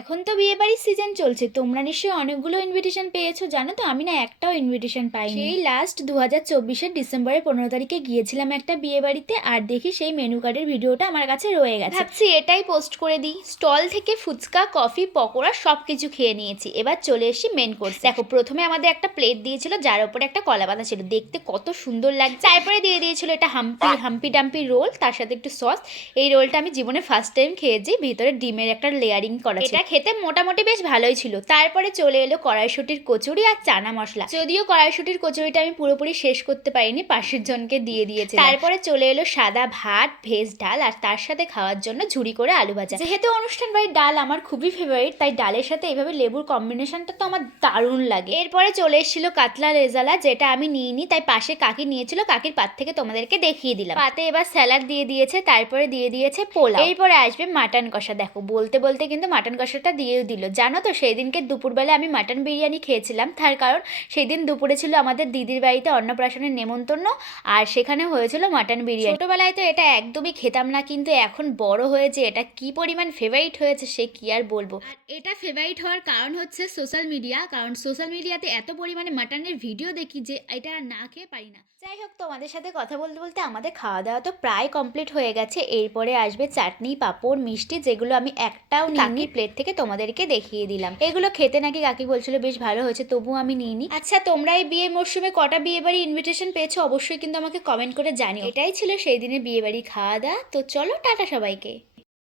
এখন তো বিয়েবাড়ির সিজন চলছে, তোমরা নিশ্চয়ই অনেকগুলো ইনভিটেশন পেয়েছো। জানো তো আমি না একটাও ইনভিটেশন পাইনি। সেই লাস্ট 2024-এর ডিসেম্বরের 15 তারিখে গিয়েছিলাম একটা বিয়ে বাড়িতে, আর দেখি সেই মেনু কার্ডের ভিডিওটা আমার কাছে রয়ে গেছে। ভাবছি এটাই পোস্ট করে দিই। স্টল থেকে ফুচকা, কফি, পকোড়া সব কিছু খেয়ে নিয়েছি। এবার চলে এসেছি মেন কোর্স। দেখো, প্রথমে আমাদের একটা প্লেট দিয়েছিল যার উপরে একটা কলা পাতা ছিল, দেখতে কত সুন্দর লাগছে। তারপরে দিয়ে দিয়েছিল এটা হাম্পি ডাম্পি রোল, তার সাথে একটু সস। এই রোলটা আমি জীবনে ফার্স্ট টাইম খেয়েছি, ভিতরে ডিমের একটা লেয়ারিং করা ছিল। এটা খেতে মোটামুটি বেশ ভালোই ছিল। তারপরে চলে এলো কড়াইশুটির কচুরি আর চানা মশলা। যদিও কড়াইশুটির কচুরিটা আমি পুরোপুরি শেষ করতে পারিনি, পাশের জনকে দিয়ে দিয়েছি। তারপরে চলে এলো সাদা ভাত, ভেজ ডাল, আর তার সাথে খাওয়ার জন্য ঝুড়ি করে আলু ভাজা। যেহেতু অনুষ্ঠান বাড়ির ডাল আমার খুবই ফেভারিট, তাই ডালের সাথে এইভাবে লেবুর কম্বিনেশনটা তো আমার দারুণ লাগে। এরপরে চলে এসেছিল কাতলা রেজালা, যেটা আমি নিইনি, তাই পাশে কাকি নিয়েছিল, কাকির পাত থেকে তোমাদেরকে দেখিয়ে দিলাম। পাতে এবার স্যালাড দিয়ে দিয়েছে, তারপরে দিয়ে দিয়েছে পোলাও। এরপরে আসবে মাটন কষা। দেখো, বলতে বলতে কিন্তু মাটন কষাটা দিয়েও দিল। জানো তো, সেই দিনকে দুপুরবেলা আমি মাটন বিরিয়ানি খেয়েছিলাম, তার কারণ সেই দিন দুপুরে ছিল আমাদের দিদির বাড়িতে অন্নপ্রাশনের নেমন্তন্ন, আর সেখানে হয়েছিল মাটন বিরিয়ানি। ছোটবেলায় তো এটা একদমই খেতাম না, কিন্তু এখন বড় হয়েছে এটা কি পরিমাণ ফেভারিট হয়েছে সে কি আর বলবো। আর এটা ফেভারিট হওয়ার কারণ হচ্ছে সোশ্যাল মিডিয়া, কারণ সোশ্যাল মিডিয়াতে এত পরিমাণে মাটনের ভিডিও দেখি যে এটা না খেয়ে পারি না। যাই হোক, তোমাদের সাথে কথা বলতে বলতে আমাদের খাওয়া দাওয়া তো প্রায় কমপ্লিট হয়ে গেছে। এরপরে আসবে চাটনি, পাঁপড়, মিষ্টি, যেগুলো আমি একটাও কাকির প্লেট থেকে তোমাদেরকে দেখিয়ে দিলাম। এগুলো খেতে নাকি কাকি বলছিল বেশ ভালো হয়েছে, তবুও আমি নিইনি। আচ্ছা, তোমরা এই বিয়ের মরশুমে কটা বিয়ে বাড়ি ইনভিটেশন পেয়েছো অবশ্যই কিন্তু আমাকে কমেন্ট করে জানিও। এটাই ছিল সেই দিনের বিয়ে বাড়ি খাওয়া দাওয়া। তো চলো, টাটা সবাইকে।